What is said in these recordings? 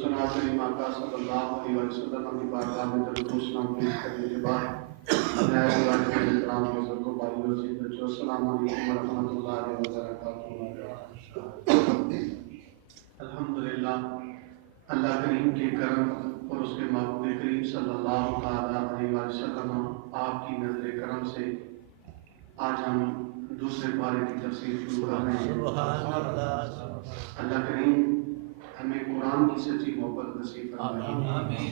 سنا کریم آقا صلی اللہ علیہ وسلم کی بارگاہ میں درود و سلام پیش کرنے کے بعد نائب والد احترام بزرگ کو بھائی وسیع بچوں السلام علیکم ورحمۃ اللہ وبرکاتہ۔ الحمدللہ اللہ کریم کے کرم اور اس کے محبوب کریم صلی اللہ علیہ وسلم آپ کی نظر کرم سے آج ہم دوسرے پارے کی تفسیر شروع کر رہے ہیں۔ اللہ کریم ہمیں قرآن کی سچی محبت نصیب فرمائے۔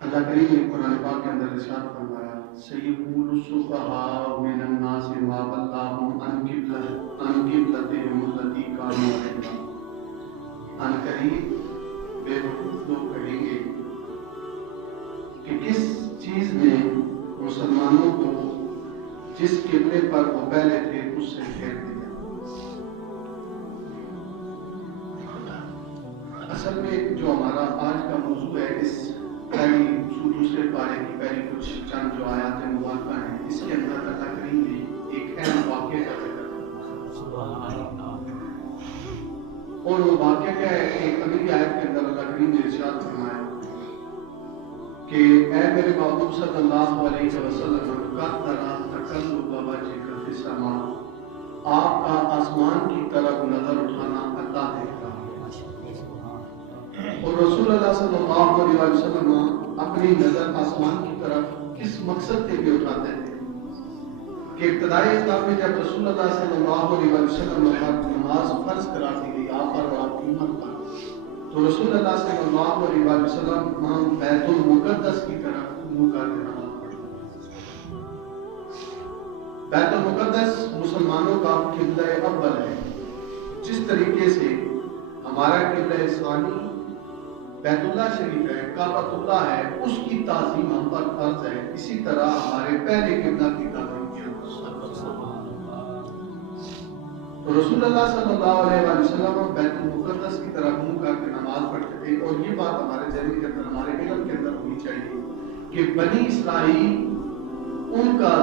اللہ کریم نے قرآن پاک کے اندر ارشاد فرمایا سیقول السفہاء من الناس ما ولاھم عن قبلتہم التی کانوا علیہا۔ ان قریب بے وقوف لوگ کہیں گے کہ کس چیز نے مسلمانوں کو جس قبلے پر وہ پہلے تھے اس سے پھیر دیا۔ اصل میں جو ہمارا آج کا موضوع ہے، اس دوسرے پارے کی پہلی کچھ چند جو آیات مبارکہ ہیں، اس کے اندر اللہ کریم نے ایک اہم واقعہ کا ذکر کیا، اور وہ واقعہ کیا ہے؟ ایک اگلی آیت کے اندر اللہ کریم نے ارشاد فرمایا کہ اے میرے محبوب صلی اللہ علیہ وسلم قد تری تقلب وجهک فی السماء، آپ کا آسمان کی طرف نظر اٹھانا اللہ دیکھ رہا ہے۔ اور رسول اللہ صلی اللہ علیہ وسلم اپنی نظر آسمان کی طرف کس مقصد کے لیے اٹھاتے تھے کہ ابتدائی اسلام میں جب رسول اللہ صلی اللہ علیہ وسلم پر نماز فرض قرار دی گئی آپ پر اور آپ کی امت پر، تو رسول اللہ صلی اللہ علیہ وسلم بیت المقدس کی طرف منہ کر کے نماز پڑھتے ہیں۔ بیت المقدس مسلمانوں کا قبلہ اول ہے۔ جس طریقے سے ہمارا قبلہ ثانی بیت اللہ شریف ہے، کعبۃ اللہ ہے، اس کی تعظیم ہم پر فرض ہے، اسی طرح ہمارے پہلے قبلہ کی تعظیم کی ہم پر۔ تو رسول اللہ صلی اللہ علیہ وسلم بیت المقدس کی طرف منہ کر کے نماز پڑھتے تھے، اور یہ بات ہمارے ذہن کے اندر، ہمارے علم کے اندر ہونی چاہیے کہ بنی اسرائیل ان کا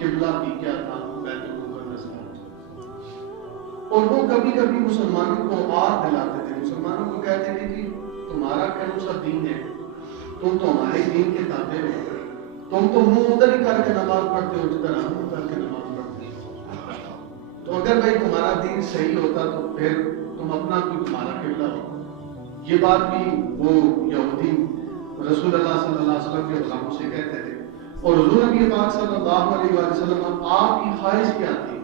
قبلہ بھی کیا تھا؟ بیت المقدس تھا۔ اور وہ کبھی کبھی مسلمانوں کو آر دلاتے تھے، مسلمانوں کو کہتے تھے کہ تمہارا کون سا دین ہے؟ تم تو ہمارے دین کے تابع ہو، تم تو منہ ادھر ہی کر کے نماز پڑھتے ہو جدھر ہم منہ کر کے نماز پڑھتے ہیں۔ تو اگر بھائی تمہارا دین صحیح ہوتا تو پھر تم اپنا کوئی تمہارا قبلہ ہو۔ یہ بات بھی وہ یہودی رسول اللہ صلی اللہ علیہ وسلم کے غلاموں سے کہتے تھے۔ اور حضور نبی پاک صلی اللہ علیہ وسلم آپ کی خواہش کیا تھی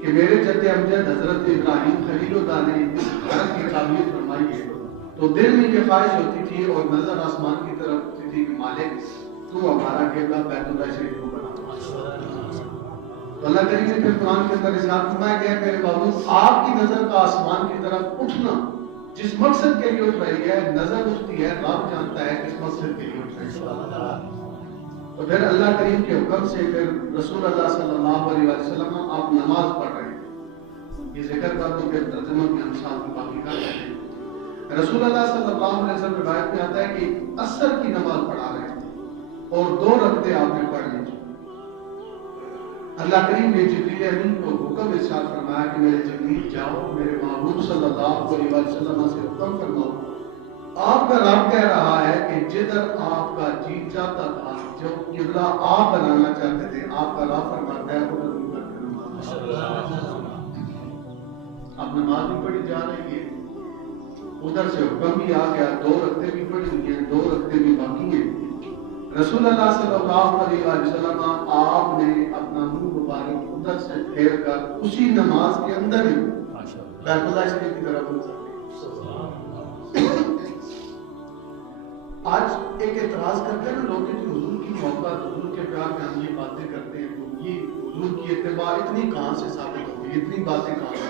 کہ میرے جد امجد حضرت ابراہیم خلیل اللہ نے اس گھر کی تعمیر فرمائی ہے، تو دل میں یہ خواہش ہوتی تھی اور نظر آسمان کی طرف ہوتی تھی کہ مالک تو ہمارا قبلہ بیت اللہ شریف کو بنا۔ تو اللہ کریم نے پھر قرآن کے اندر ارشاد فرمایا کہ میرے محبوب آپ کی نظر کا آسمان کی طرف اٹھنا جس مقصد کے لیے اٹھ رہی ہے، نظر اٹھتی ہے، رب جانتا ہے کس مقصد کے لیے اٹھ رہی ہے۔ تو پھر اللہ کریم کے حکم سے پھر رسول اللہ صلی اللہ علیہ وسلم آپ نماز پڑھ رہے ہیں۔ یہ ذکر کر دو کہ ترجمہ کے انسان کو باقی کر رہے ہیں۔ رسول اللہ صلی اللہ علیہ وسلم روایت میں آتا ہے کہ عصر کی نماز پڑھا رہے تھے اور 2 رکعتیں آپ نے پڑھ لی۔ اللہ کریم نے جبریل امین کو حکم ارشاد فرمایا کہ میرے جبریل جاؤ میرے محبوب صلی اللہ علیہ وسلم سے حکم فرماؤ، آپ کا رب کہہ رہا ہے کہ جدھر آپ کا جی چاہتا تھا، جو قبلہ آپ بنانا چاہتے تھے، آپ کا رب فرماتا ہے ادھر منہ کر کے نماز۔ اب نماز بھی پڑھی جا رہی ہے، ادھر سے حکم بھی آ گیا، 2 رکعتیں بھی پڑھی ہوئی ہیں، 2 رکعتیں بھی باقی ہیں۔ رسول اللہ صلی اللہ علیہ وسلم آپ نے اپنا منہ مبارک ادھر سے پھیر کر اسی نماز کے اندر ہی بیت اللہ شریف کی طرف منہ کر دیا۔ آج ایک اعتراض کرتے ہیں لوگ کہ حضور کی محبت، حضور کے پیار میں ہم یہ باتیں کرتے ہیں، تو یہ حضور کی اتباع اتنی کہاں سے ثابت ہوگی، اتنی باتیں کہاں سے؟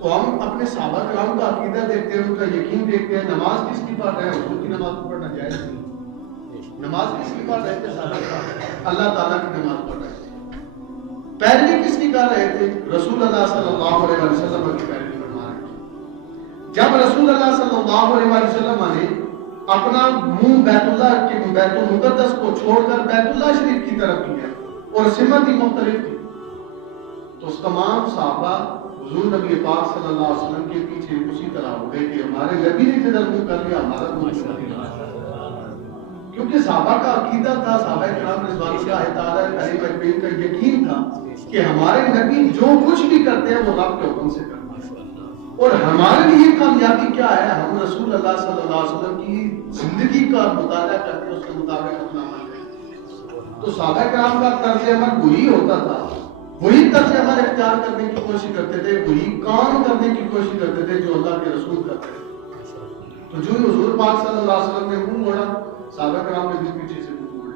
تو ہم اپنے صحابہ کرام کا عقیدہ دیکھتے ہیں، ان کا یقین دیکھتے ہیں۔ نماز کس کی پڑھ رہے ہیں؟ حضور کی نماز پڑھنا جائز نہیں۔ نماز کس کی پڑھ رہے تھے؟ اللہ تعالیٰ کی نماز پڑھ رہے تھے۔ پیروی کس کی کر رہے تھے؟ رسول اللہ صلی اللہ علیہ وسلم کی پیروی فرما رہے تھے۔ جب رسول اللہ صلی اللہ علیہ وسلم نے اپنا منہ بیت المقدس کو چھوڑ کر بیت اللہ شریف کی طرف کیا اور سمت ہی مختلف تھی، تو تمام صحابہ حضور نبی پاک صلی اللہ علیہ وسلم کے پیچھے اسی طرح ہو گئے۔ ہمارے نبی نے جدھر منہ کر لیا ہمارا منہ کر لیا. کیونکہ صحابہ کا عقیدہ تھا, صحابہ کرام رضوان اللہ تعالی علیہ اجمعین کا یقین تھا کہ ہمارے نبی جو کچھ بھی کرتے ہیں وہ رب کے حکم سے کرتے ہیں, اور ہمارے لیے کامیابی کیا ہے, ہم رسول اللہ صلی اللہ علیہ وسلم کی زندگی کا مطالعہ کرتے ہیں, اس کے مطابق اپنا عمل کرتے. تو صحابہ کرام کا طرز عمل وہی ہوتا تھا, وہی طرز عمل اختیار کرنے کی کوشش کرتے تھے, وہی کام کرنے کی کوشش کرتے تھے جو اللہ کے رسول کرتے تھے. تو جو حضور پاک صلی اللہ علیہ وسلم نے منہ موڑا, صحابہ کرام نے بھی پیچھے سے منہ موڑا.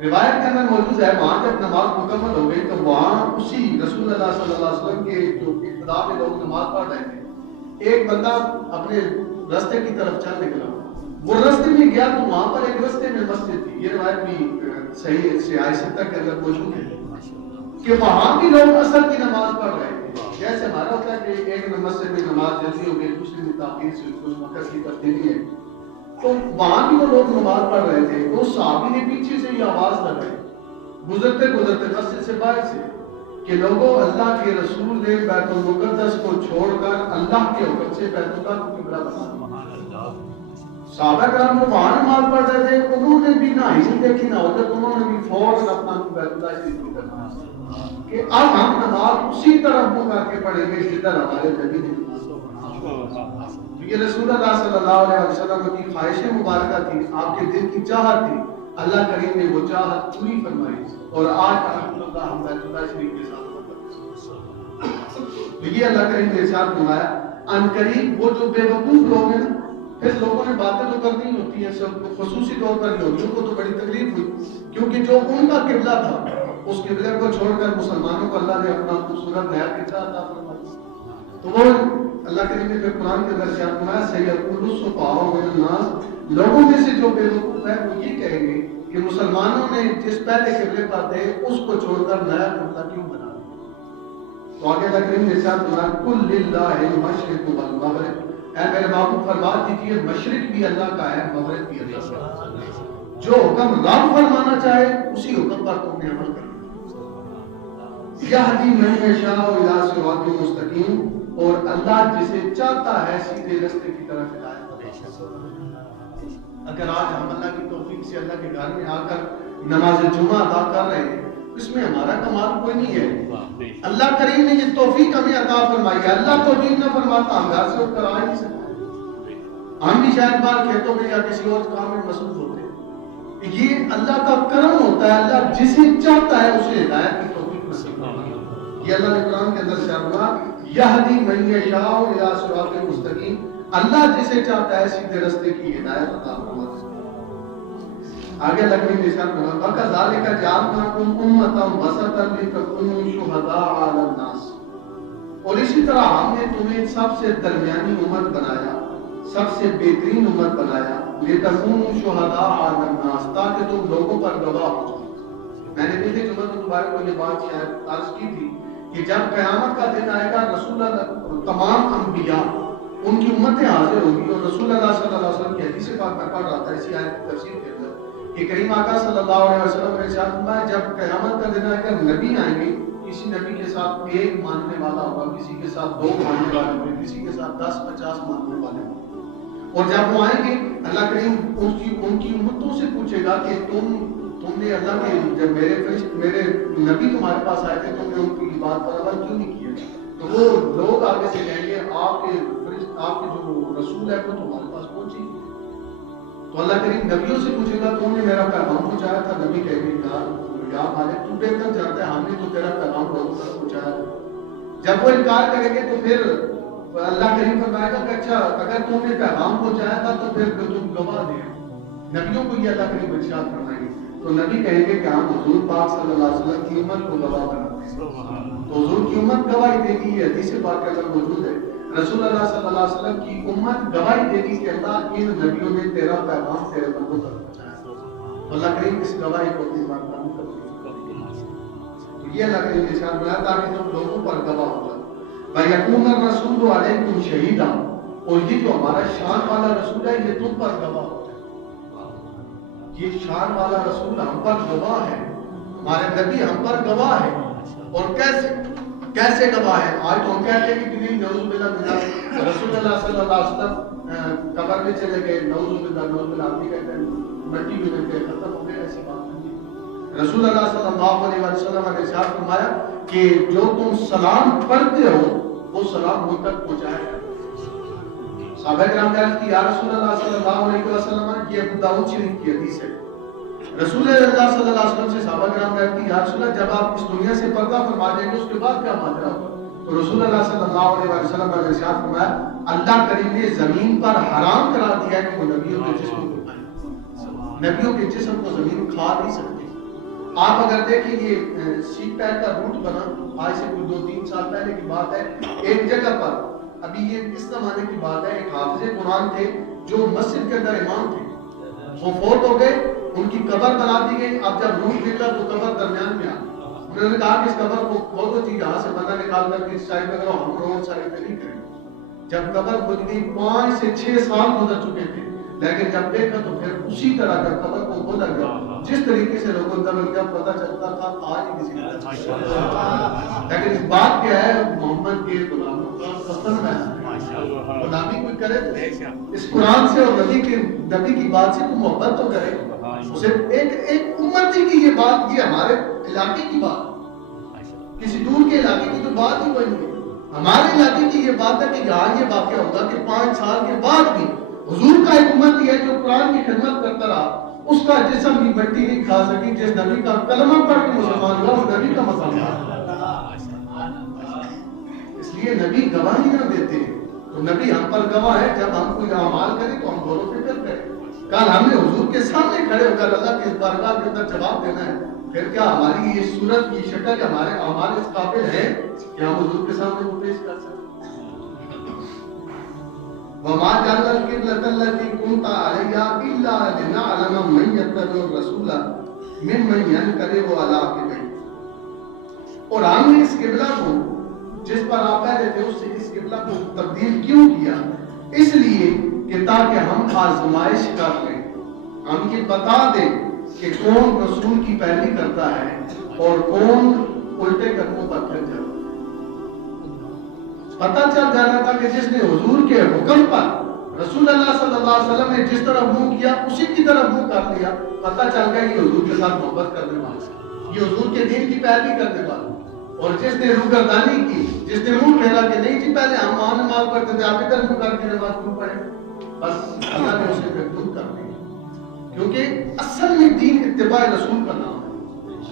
روایت کے اندر موجود ہے وہاں جب نماز مکمل ہو گئی تو وہاں اسی رسول اللہ صلی اللہ علیہ وسلم کے جو ابتدا میں لوگ نماز پڑھ رہے تھے, ایک بندہ اپنے راستے کی طرف چل نکلا. وہ راستے میں گیا تو وہاں پر ایک راستے میں مسجد تھی. یہ روایت بھی صحیح سیاہ ستہ کے اندر موجود ہے کہ وہاں بھی لوگ عصر کی نماز پڑھ رہے تھے. جیسے ہمارا ہوتا ہے کہ ایک مسجد میں نماز جلدی ہو گئی, دوسری میں تاخیر سے کچھ وقت کی تبدیلی ہے, تو وہاں بھی وہ لوگ نماز پڑھ رہے تھے. تو صحابی نے پیچھے سے یہ آواز لگائی گزرتے گزرتے مسجد سے باہر سے کہ لوگوں, اللہ کے رسول نے بیت المقدس کو چھوڑ کر اللہ کے حکم سے بیت اللہ کو قبلہ بنا دیا. صحابہ کرام وہ وہاں نماز پڑھ رہے تھے, انہوں نے بھی نہ ہی دیکھی نہ ادھر, انہوں نے بھی فوراً اپنا بیت اللہ شریف کو کرنا کہ اب ہم نماز اسی طرح منہ کر کے پڑھیں گے جدھر ہمارے نبی نے. یہ رسول اللہ صلی اللہ علیہ وسلم کی خواہش مبارکہ تھی, آپ کے دل کی چاہت تھی. اللہ کریم نے وہ چاہت پوری فرمائی, اور آج الحمدللہ ہم بیت اللہ شریف کے ساتھ تو یہ اللہ کریم نے ارشاد فرمایا. ان قریب وہ جو بے وقوف لوگ ہیں, پھر لوگوں نے باتیں تو کرنی ہوتی ہیں, سب خصوصی طور پر یہودیوں کو تو بڑی تکلیف ہوئی کیونکہ جو ان کا قبلہ تھا اس قبلے کو چھوڑ کر مسلمانوں کو اللہ نے اپنا خوبصورت نیا قبلہ عطا فرمایا. تو وہ اللہ کریم نے پھر قرآن کے اندر ارشاد فرمایا سیقول السفہاء من الناس, لوگوں میں سے جو بے وقوف ہے وہ یہ کہیں گے کہ مسلمانوں نے جس پہلے قبلے پر تھے اس کو چھوڑ کر نیا قبلہ کیوں بنا دیا. تو آگے اللہ کریم نے ارشاد فرمایا قل للہ المشرق والمغرب, اے میرے محبوب فرما دیجیے مشرق بھی اللہ کا ہے, مغرب بھی اللہ کا ہے. جو حکم رب فرمانا چاہے اسی حکم پر تم نے عمل کرنا. یہدی من یشاء الی صراط مستقیم, اور اللہ جسے چاہتا ہے سیدھے راستے کی طرف ہدایت دیتا ہے. اگر آج ہم اللہ کی توفیق سے اللہ کے گھر میں آ کر نماز جمعہ ادا کر رہے ہیں, اس میں ہمارا کمال کوئی نہیں ہے. اللہ کریم نے یہ توفیق ہمیں عطا فرمائی ہے. اللہ توفیق نہ فرماتا ہم گھر سے اٹھ کر آ نہیں سکتے. ہم بھی شاید باہر کھیتوں میں یا کسی اور کام میں مصروف ہوتے ہیں. یہ اللہ کا کرم ہوتا ہے, اللہ جسے چاہتا ہے اسے ہدایت کی توفیق نصیب فرماتا ہے. یہ اللہ نے قرآن کے اندر فرمایا یہدی من یشاء الی صراط مستقیم, اللہ جسے چاہتا ہے سیدھے راستے کی ہدایت عطا فرماتا ہے. آگے اللہ کریم نے ارشاد فرمایا وَكَذَلِكَ جَعَلْنَاكُمْ أُمَّةً وَسَطًا لِتَكُونُوا شُهَدَاءَ عَلَى النَّاسِ, اور اسی طرح ہم نے تمہیں سب سے درمیانی امت بنایا, سب سے بہترین امت بنایا, لِتَكُونُوا شُهَدَاءَ عَلَى النَّاسِ, تاکہ تم لوگوں پر گواہ ہو جاؤ. میں نے پچھلے جمعہ مبارک کو یہ بات شاید عرض کی تھی کہ جب قیامت کا دن آئے گا, رسول اللہ تمام انبیاء ان کی امتیں حاضر ہوگی, اور رسول اللہ صلی اللہ علیہ وسلم کی حدیث پاک میں پڑھ رہا تھا اسی آیت کی تفسیر کے اندر کہ کریم آقا صلی اللہ علیہ وسلم نے ارشاد فرمایا جب قیامت کا دن آئے گا نبی آئیں گے, کسی نبی کے ساتھ ایک ماننے والا ہوگا, کسی کے ساتھ دو ماننے والے ہوں گے, کسی کے ساتھ 10-50 ماننے والے ہوں گے. اور جب وہ آئیں گے اللہ کریم ان کی امتوں سے پوچھے گا کہ تم نے اللہ کے جب میرے نبی تمہارے پاس آئے تھے تم نے ان کی بات پر عمل کیوں نہیں کیا؟ تو وہ لوگ آگے سے کہیں گے آپ کے جو رسول ہے وہ تمہارے پاس پہنچی. تو اللہ کریم نبیوں سے پوچھے گا تم نے میرا پیغام پہنچایا تھا؟ نبی کہیں گے یا مالک تو بہتر جانتا ہے ہم نے تو تیرا پیغام لوگوں تک پہنچایا تھا. جب وہ انکار کریں گے تو پھر اللہ کریم فرمائے گا کہ اچھا اگر تم نے پیغام پہنچایا تھا تو پھر تم گواہ دے. نبیوں کو یہ اللہ کریم ارشاد فرمائیں گے تو نبی کہیں گے کہ ہم حضور پاک صلی اللہ علیہ وسلم کی امت کو گواہ بناتے ہیں. تو حضور کی امت گواہی دے گی, یہ حدیث پاک کے اندر موجود ہے. رسول اللہ صلی اللہ علیہ وسلم کی امت گواہی دے گی کہ اللہ ان نبیوں نے تیرا پیغام تیرے بندوں تک پہنچایا. تو اللہ کریم اس گواہی کو اپنی بات قبول کرے. تو یہ اللہ کریم نے ارشاد فرمایا تاکہ تم لوگوں پر گواہ ہو جاؤ. وَيَكُونَ الرَّسُولُ عَلَيْكُمْ شَهِيدًا, اور یہ جو ہمارا شان والا رسول ہے یہ تم پر گواہ ہو جائے. یہ شان والا رسول ہم پر گواہ ہے, ہمارے نبی ہم پر گواہ ہے. اور کیسے گواہ ہے؟ آج تو ہم کہتے ہیں کہ نہیں نعوذ باللہ رسول اللہ صلی اللہ علیہ وسلم قبر میں چلے گئے، نعوذ باللہ آپ بھی کہتے ہیں مٹی میں مل گئے، ختم ہو گئے، ایسی بات نہیں۔ رسول اللہ صلی اللہ علیہ وسلم نے ارشاد فرمایا کہ جو تم سلام پڑھتے ہو وہ سلام مجھ تک پہنچائے گا۔ صحابہ کرام نے عرض کی یا رسول اللہ صلی اللہ علیہ وسلم، یہ ابو داؤد شریف کی حدیث ہے۔ رسول اللہ صلی اللہ علیہ وسلم سے صحابہ کرام نے عرض کی یا رسول اللہ جب آپ اس دنیا سے پردہ فرما دیں گے اس کے بعد کیا ماجرا ہوگا؟ تو رسول اللہ صلی اللہ علیہ وسلم نے ارشاد فرمایا اللہ کریم نے زمین پر حرام کرا دیا ہے کہ وہ نبیوں کے جسم کو کھائیں، نبیوں کے جسم کو زمین کھا نہیں سکتی۔ آپ اگر دیکھیں یہ سیٹ پیک کا روٹ بنا آج سے کوئی 2-3 سال پہلے کی بات ہے، ایک جگہ پر ابھی یہ اس زمانے کی بات ہے، ایک حافظ قرآن تھے جو مسجد کے اندر امام تھے، وہ فوت ہو گئے، ان کی قبر بنا دی گئی۔ اب جب روٹ نکلا تو قبر درمیان میں آ گئی، انہوں نے کہا کہ اس قبر کو کھودو جی، یہاں سے بندہ نکال کر کے اس سائڈ میں کرو، ہم روڈ سائڈ پہ نہیں کریں۔ جب قبر کھود گئی 5 سے 6 سال گزر چکے تھے، لیکن جب دیکھا تو پھر اسی طرح جب قبر کو کھودا گیا جس طریقے سے لوگوں کو جب پتہ چلتا تھا آج کسی نے، لیکن اس بات کیا ہے محمد کے غلاموں کا قسم ہے، غلامی کوئی کرے تو اس قرآن سے اور نبی کی بات سے کوئی محبت تو کرے۔ صرف ایک امتی کی یہ بات، یہ ہمارے علاقے کی بات، کسی دور کے علاقے کی تو بات ہی کوئی نہیں، ہمارے علاقے کی یہ بات ہے کہ یہاں یہ واقعہ ہوگا کہ 5 سال کے بعد بھی حضور کا ایک امتی ہے جو قرآن کی خدمت کرتا رہا، اس کا جسم بھی مٹی نہیں کھا سکی، جس نبی کا کلمہ پڑھ کے مسلمان ہوا وہ نبی کا مسلمان۔ اس لیے نبی گواہی نہ دیتے تو نبی ہم پر گواہ ہے، جب ہم کوئی اعمال کریں تو ہم غور و فکر کریں۔ کل ہم نے حضور کے سامنے کھڑے ہو کر اللہ کے اس بارگاہ کے اندر جواب دینا ہے، پھر کیا ہماری یہ صورت یہ شکل ہمارے اعمال اس قابل ہے کہ ہم حضور کے سامنے وہ پیش کر سکیں؟ وَمَا جَعَلْنَا الْقِبْلَةَ الَّتِي كُنْتَ عَلَيْهَا إِلَّا لِنَعْلَمَ مَن يَتَّبِعُ الرَّسُولَ مِمَّن يَنقَلِبُ عَلَىٰ عَقِبَيْهِ، اور ہم نے اس قبلہ کو جس پر آپ پہلے تھے اس سے اس قبلہ کو تبدیل کیوں کیا؟ اس لیے کہ تاکہ ہم آزمائش کر لیں، ہم یہ بتا دیں کہ کون رسول کی پیروی کرتا ہے اور کون الٹے قدموں پر پھر جاتا ہے۔ پتہ چل جانا تھا کہ جس نے حضور کے حکم پر رسول اللہ صلی اللہ علیہ وسلم نے جس طرح منہ کیا اسی کی طرح منہ کر لیا، پتہ چل گیا یہ حضور کے ساتھ محبت کرنے والا، یہ حضور کے دین کی پیروی کرنے والا۔ اور جس نے روگردانی کی، جس نے منہ پھیرا کہ نہیں جی پہلے ہم وہاں نماز پڑھتے تھے، آپ ادھر منہ کر کے نماز کیوں پڑھیں، بس اللہ نے اسے محدود کر دیا، کیونکہ اصل میں دین اتباع رسول کا نام ہے،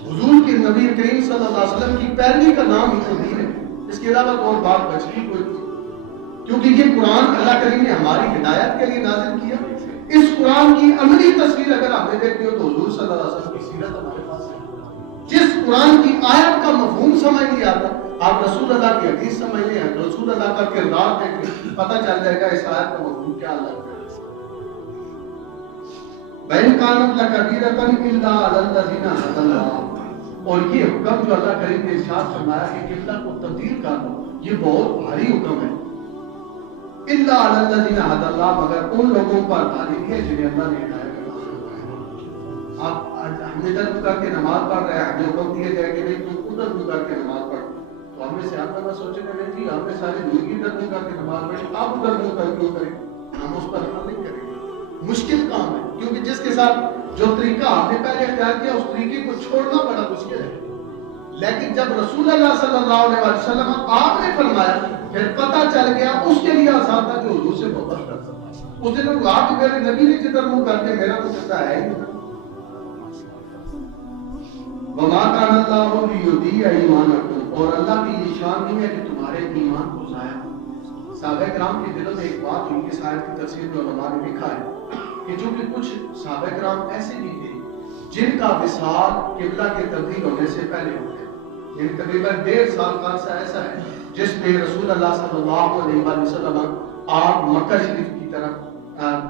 حضور کے نبی کریم صلی اللہ علیہ وسلم کی پیروی کا نام ہی تو دین ہے، اس کے علاوہ اور بات بچتی کوئی نہیں، کیونکہ یہ قرآن اللہ کریم نے ہماری ہدایت کے لیے نازل کیا۔ اس قرآن کی عملی تصویر اگر آپ نے دیکھنی ہو تو حضور صلی اللہ علیہ وسلم کی سیرت ہمارے پاس ہے۔ جس قرآن کی آیت کا مفہوم سمجھ نہیں آتا، آپ رسول اللہ کی حدیث سمجھ لیں، رسول اللہ کا کردار دیکھیں، پتہ چل جائے گا اس آیت کا مفہوم کیا اللہ کا۔ بَإِنْ كَانَتْ لَكَبِيرَةً إِلَّا عَلَى الَّذِينَ هَدَى اللَّهُ، اور یہ حکم جو اللہ کریم نے ارشاد فرمایا کہ قبلہ کو تبدیل کر دو، یہ بہت بھاری حکم ہے۔ إِلَّا عَلَى الَّذِينَ هَدَى اللَّهُ، مگر ان لوگوں پر بھاری ہے جنہیں اللہ نے ہدایت فرمایا۔ آپ ہم ادھر منہ کر کے نماز پڑھ رہے ہیں، ہمیں حکم دیا جائے کہ نہیں تو ادھر منہ کر کے نماز پڑھ، تو ہم میں سے آپ نہ سوچیں کہ نہیں جی ہم نے سارے دور کی ادھر منہ کر کے نماز پڑھی، آپ ادھر منہ کر کیوں کریں؟ ہم اس پر عمل نہیں کریں گے، مشکل کام ہے، کیونکہ جس کے ساتھ جو طریقہ آپ نے پہلے اختیار کیا اس طریقے کو چھوڑنا بڑا مشکل ہے، لیکن جب رسول اللہ صلی اللہ علیہ وسلم آپ نے فرمایا پھر پتہ چل گیا اس کے لیے آسان تھا کہ حضور سے محبت کر سکتا۔ اس دن آپ کے میرے نبی نے جدھر منہ کر کے میرا تو کہتا ہے ہی نہیں۔ وَمَا كَانَ اللَّهُ لِيُضِيعَ إِيمَانَكُمْ، اور اللہ کی یہ شان نہیں ہے کہ تمہارے ایمان کو ضائع۔ صحابہ کرام کے دلوں میں ایک بات ہوئی، اس آیت کی تفسیر میں علماء نے لکھا ہے کہ جو کہ کچھ صحابہ کرام ایسے بھی تھے جن کا وصال قبلہ کے تبدیل ہونے سے پہلے ہو گیا، یعنی تقریباً 1.5 سال کا عرصہ ایسا ہے جس میں رسول اللہ صلی اللہ علیہ وسلم آپ مکہ شریف کی طرف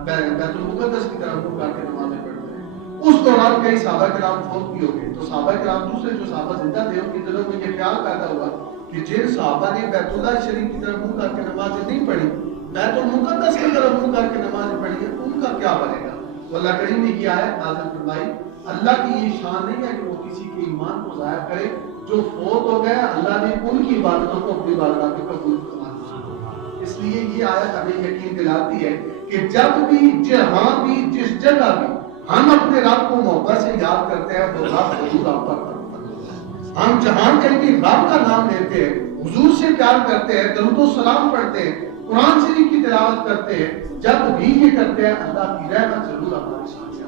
بیت المقدس کی طرف منہ کر کے نمازیں پڑھتے ہیں۔ اس دوران کئی صحابہ کرام فوت بھی ہو گئے، تو صحابہ کرام دوسرے جو صحابہ زندہ تھے ان کے دلوں میں یہ خیال پیدا ہوا کہ جن صحابہ نے بیت اللہ شریف کی طرف منہ کر کے نمازیں نہیں پڑھی، بیت المقدس کی طرف منہ کر کے نمازیں پڑھی ہیں، ان کا کیا بنے گا؟ تو اللہ کریم نے کیا ہے نازل فرمائی، اللہ کی یہ شان نہیں ہے کہ وہ کسی کے ایمان کو ضائع کرے، جو فوت ہو گیا اللہ نے ان کی عبادتوں کو اپنی بارگاہ میں قبول فرما لیا۔ اس لیے یہ آیت ہمیں یقین دلاتی ہے کہ جب بھی جہاں بھی جس جگہ بھی ہم اپنے رب کو محبت سے یاد کرتے ہیں وہ رب ضرور آپ پر کرتا ہے۔ ہم جہاں کہیں بھی رب کا نام لیتے ہیں، حضور سے پیار کرتے ہیں، درود و سلام پڑھتے ہیں، قرآن شریف کی تلاوت کرتے ہیں، جب بھی یہ کرتے ہیں اللہ کی رحمت ضرور ہمارے ساتھ ہے۔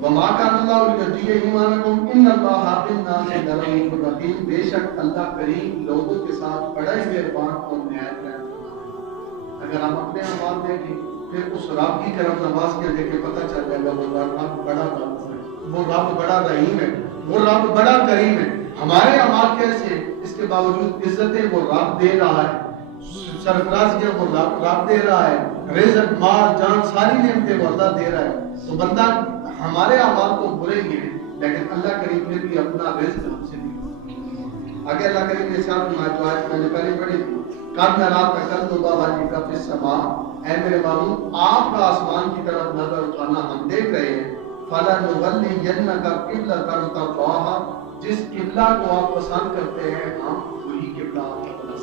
وما کان اللہ لیضیع ایمانکم ان اللہ بالناس لرؤوف رحیم، بے شک اللہ کریم لوگوں کے ساتھ بڑا ہی مہربان اور نہایت رحم والا۔ اگر ہم اپنے اعمال دیکھیں پھر اس رب کی طرف نماز کے دیکھ کے پتہ چل جائے گا وہ رب بڑا رب ہے، وہ رب بڑا رحیم ہے، وہ رب بڑا کریم ہے۔ ہمارے اعمال کیسے ہیں اس کے باوجود عزتیں وہ رب دے رہا ہے، سرفرازیاں وہ رب دے رہا ہے، رزق مال جان ساری نعمتیں وہ اللہ دے رہا ہے۔ تو بندہ ہمارے اعمال تو برے ہی ہیں لیکن اللہ کریم نے بھی اپنا رزق ہم سے دیا۔ آگے اللہ کریم نے ارشاد فرمایا، جو آیت میں نے پہلے پڑھی تھی، قد نرا تقلب وجهك في السماء، اے میرے معبود آپ کا آسمان کی طرف نظر اٹھانا ہم دیکھ رہے ہیں، فلنولینک قبلۃ ترضاها، جس قبلہ کو آپ پسند کرتے ہیں ہم وہی قبلہ آپ کا بنا،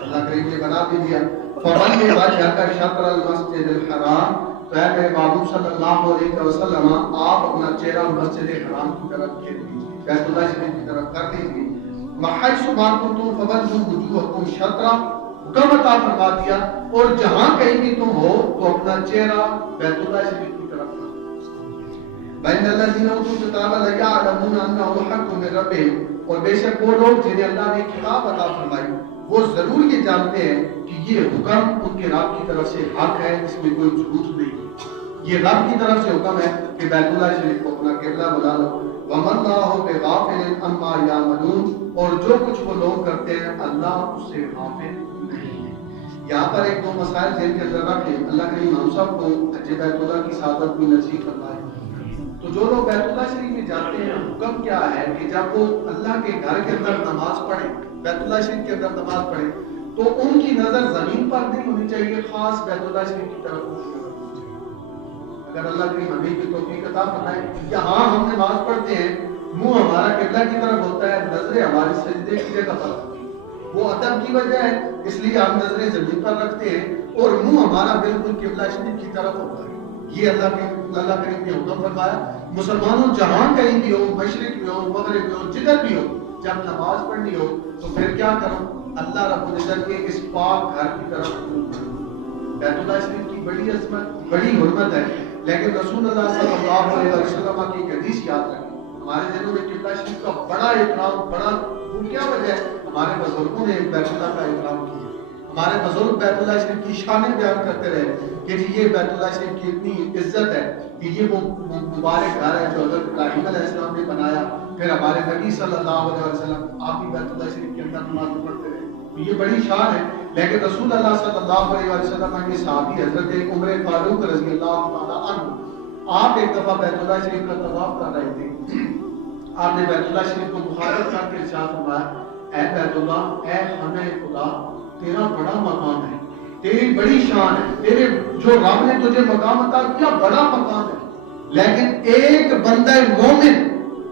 اللہ کریم نے بنا بھی دیا۔ فَوَلِّ وَجْهَكَ شَطْرَ الْمَسْجِدِ الْحَرَامِ، تو اے میرے محبوب صلی اللہ علیہ وسلم آپ اپنا چہرہ مسجد حرام کی طرف پھیر دیجیے، بیت اللہ شریف کی طرف کر لیجیے۔ وَحَيْثُ مَا كُنتُمْ فَوَلُّوا وُجُوهَكُمْ شَطْرَهُ، حکم عطا فرما دیا، اور جہاں کہیں بھی تم ہو تو اپنا چہرہ بیت اللہ شریف کی طرف کر۔ بَإِنَّ الَّذِينَ أُوتُوا الْكِتَابَ لَيَعْلَمُونَ أَنَّهُ الْحَقُّ مِنْ رَبِّهِمْ، اور بے شک وہ لوگ جنہیں اللہ نے کتاب عطا فرمائی وہ ضرور یہ جانتے ہیں کہ یہ حکم ان کے رب کی طرف سے حق ہے، اس میں کوئی جھوٹ نہیں، یہ رب کی طرف سے حکم ہے کہ بیت اللہ شریف کو اپنا قبلہ بنا لو۔ وَمَا اللَّهُ بِغَافِلٍ عَمَّا يَعْمَلُونَ، اور جو کچھ وہ لوگ کرتے ہیں اللہ اس سے غافل نہیں ہے۔ یہاں پر ایک دو مسائل ذہن کے اندر رکھیں، اللہ کریم ہم سب کو حج بیت اللہ کی سعادت بھی نصیب فرمائے۔ تو جو لوگ بیت اللہ شریف میں جاتے ہیں حکم کیا ہے کہ جب وہ اللہ کے گھر کے اندر نماز پڑھیں، بیت اللہ شریف کے اندر نماز پڑھیں تو ان کی نظر زمین پر نہیں ہونی چاہیے، خاص بیت اللہ شریف کی طرف ہونی چاہیے۔ اگر اللہ کریم ہمیں کی توفیق عطا فرمائے، یہاں ہم نماز پڑھتے ہیں منہ ہمارا قبلہ کی طرف ہوتا ہے، نظریں ہماری سجدے کی جگہ پر ہوتی ہیں، وہ ادب کی وجہ ہے اس لیے ہم نظریں زمین پر رکھتے ہیں اور منہ ہمارا بالکل قبلہ شریف کی طرف ہوتا ہے۔ یہ اللہ کریم نے حکم فرمایا، مسلمانوں جہاں کہیں بھی ہو، مشرق میں ہو، مغرب میں ہو، جدھر بھی ہو، جب نماز پڑھنی ہو تو پھر کیا کرو، اللہ رب العزت کے اس پاک گھر کی طرف بیت اللہ شریف کی بڑی عظمت، بڑی حرمت ہے، لیکن رسول اللہ صلی اللہ علیہ وسلم کی ایک حدیث یاد رکھیں، ہمارے دنوں میں قبلہ شریف کا بڑا احترام، بڑا وہ کیا وجہ ہے، ہمارے بزرگوں نے بیت اللہ کا احترام کیا، ہمارے بزرگ بیت اللہ شریف کی شانیں بیان کرتے رہے کہ جی یہ بیت اللہ شریف کی اتنی عزت ہے کہ یہ وہ مبارک گھر ہے جو حضرت ابراہیم علیہ السلام نے بنایا، پھر ہمارے نبی صلی اللہ علیہ وسلم آپ بھی بیت اللہ شریف کے اندر نماز پڑھتے رہے، یہ بڑی شان ہے۔ لیکن رسول اللہ صلی اللہ علیہ وسلم کے صحابی حضرت عمر فاروق رضی اللہ تعالیٰ عنہ، آپ ایک دفعہ بیت اللہ شریف کا طواف کر رہے تھے، آپ نے بیت اللہ شریف کو مخاطب کر کے ارشاد فرمایا، اے بیت اللہ، اے خانہ خدا، تیرا بڑا مقام ہے، تیری بڑی شان ہے، تیرے جو رب نے تجھے مقام عطا کیا بڑا مقام ہے، لیکن ایک بندہ مومن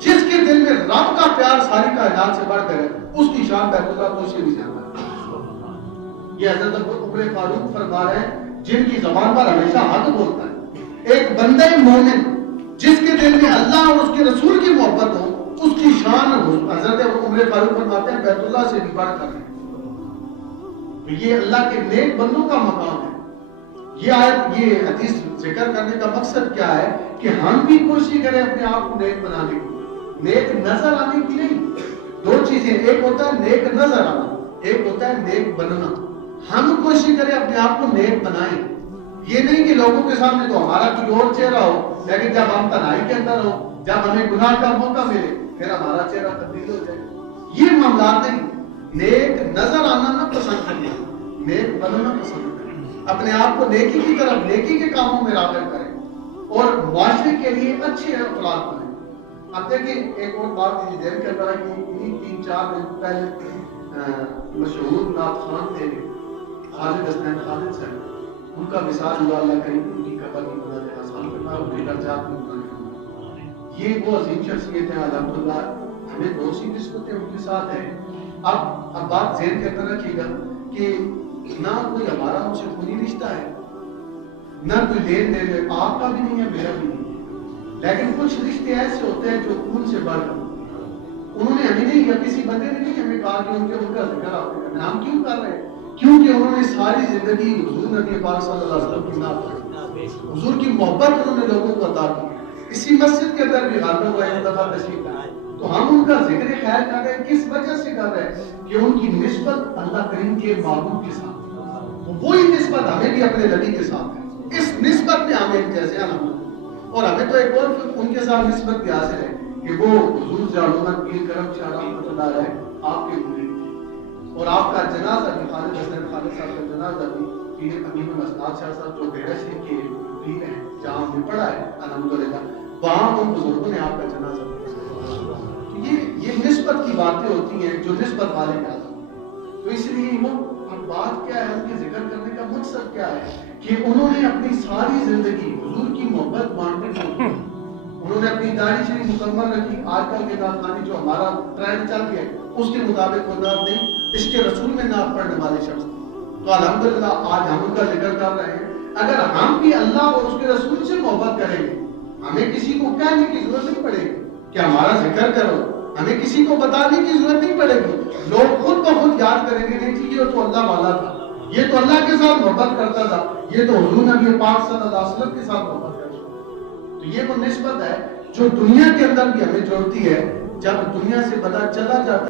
جس کے دل میں رب کا پیار ساری کائنات سے بڑھ کر ہے، اس کی شان بیت اللہ تو سے بھی زیادہ ہے۔ یہ حضرت عمر فاروق فرما رہے ہیں جن کی زبان پر ہمیشہ حق بولتا ہے، ایک بندہ مومن جس کے دل میں اللہ اور اس کے رسول کی محبت ہو، اس کی شان حضرت عمر فاروق فرماتے ہیں بیت اللہ سے بھی بڑھ کر ہے۔ یہ اللہ کے نیک بندوں کا مقام ہے۔ یہ آیت، یہ حدیث ذکر کرنے کا مقصد کیا ہے کہ ہم بھی کوشش کریں اپنے آپ کو نیک بنانے کی، نیک نظر آنے کی نہیں۔ دو چیزیں، ایک ہوتا ہے نیک نظر آنا، ایک ہوتا ہے نیک بننا۔ ہم کوشش کریں اپنے آپ کو نیک بنائیں، یہ نہیں کہ لوگوں کے سامنے تو ہمارا کوئی اور چہرہ ہو، لیکن جب ہم تنہائی کے اندر ہو، جب ہمیں گناہ کا موقع ملے پھر ہمارا چہرہ تبدیل ہو جائے۔ یہ معاملات نہیں، نیک نظر آنا نہ پسند کرنا، نیک بننا پسند کریں، اپنے آپ کو نیکی کی طرف، نیکی کے کاموں میں راغب کریں اور معاشرے کے لیے اچھے اخلاق بنیں۔ اب دیکھیں ایک اور بات یہ ذہن کے اندر ہے کہ 3-4 دن پہلے مشہور نعت خوان تھے خالد حسنین خالد صاحب، ان کا وصال ہوا، اللہ کریم ان کی قبر کی مدد آسان فرمائے، ان کے درجات میں بلند فرمائے۔ یہ وہ عظیم شخصیت ہے، الحمدللہ ہمیں بہت سی نسبتیں ان کے ساتھ ہیں، اب بات ذہن کے اندر رکھیے گا کہ نہ کوئی ہمارا ان سے خونی رشتہ ہے، نہ کوئی لین دین ہے، آپ کا بھی نہیں ہے، میرا بھی نہیں ہے، لیکن کچھ رشتے ایسے ہوتے ہیں جو خون سے بڑھ کر، انہوں نے ہمیں نہیں یا کسی بندے نے نہیں ہمیں کہا کہ ان کا ذکر آپ نے کرنا، ہم کیوں کر رہے ہیں؟ کیونکہ انہوں نے ساری زندگی حضور نبی پاک صلی اللہ علیہ وسلم کی نام پڑھی، حضور کی محبت انہوں نے لوگوں کو عطا کی۔ اسی مسجد کے اندر بھی غالب ہوئے ایک دفعہ تشریف لائے، تو ہم ان کا ذکر خیر کر رہے ہیں، کس وجہ سے کر رہے ہیں؟ کہ ان کی نسبت اللہ کریم کے محبوب کے ساتھ، وہی نسبت ہمیں بھی اپنے نبی کے ساتھ ہے، اس نسبت میں ہمیں جیسے الحمد، اور ہمیں تو ایک اور ان کے ساتھ نسبت بھی حاصل ہے کہ وہ حضور جعلومت پیر کرم شاہ رحمۃ اللہ علیہ آپ کے مرید تھے، اور آپ کا جنازہ بھی خالد حسین خالد صاحب کا جنازہ بھی پیر امین المسناد شاہ صاحب جو ڈیرہ شریف کے پیر ہیں جہاں ہم نے پڑھا ہے الحمدللہ، وہاں ان بزرگوں نے آپ کا جنازہ پڑھا۔ یہ نسبت کی باتیں ہوتی ہیں جو نسبت والے کا، تو اس لیے وہ اب بات کیا ہے، ان کے ذکر کرنے کا مقصد کیا ہے کہ انہوں نے اپنی ساری زندگی حضور کی محبت بانٹنے کو، انہوں نے اپنی داڑھی شریف مکمل رکھی، آج کل کے نعت خوانی جو ہمارا ٹرینڈ چل گیا اس کے مطابق وہ نعت نہیں، اس کے رسول میں نعت پڑھنے والے شخص، تو الحمدللہ آج ہم ان کا ذکر کر رہے ہیں۔ اگر ہم بھی اللہ اور اس کے رسول سے محبت کریں گے، ہمیں کسی کو کہنے کی ضرورت نہیں پڑے گی کہ ہمارا ذکر کرو، ہمیں کسی کو بتانے کی ضرورت نہیں پڑے گی، لوگ خود بخود یاد کریں گے نہیں جی یہ تو اللہ والا تھا، یہ تو اللہ کے ساتھ محبت کرتا تھا، یہ تو حضور نبی پاک صلی اللہ علیہ وسلم کے ساتھ محبت کرتا تھا۔ تو یہ وہ نسبت ہے جو دنیا کے اندر بھی ہمیں جوڑتی ہے، جب دنیا سے پتہ چلا جاتا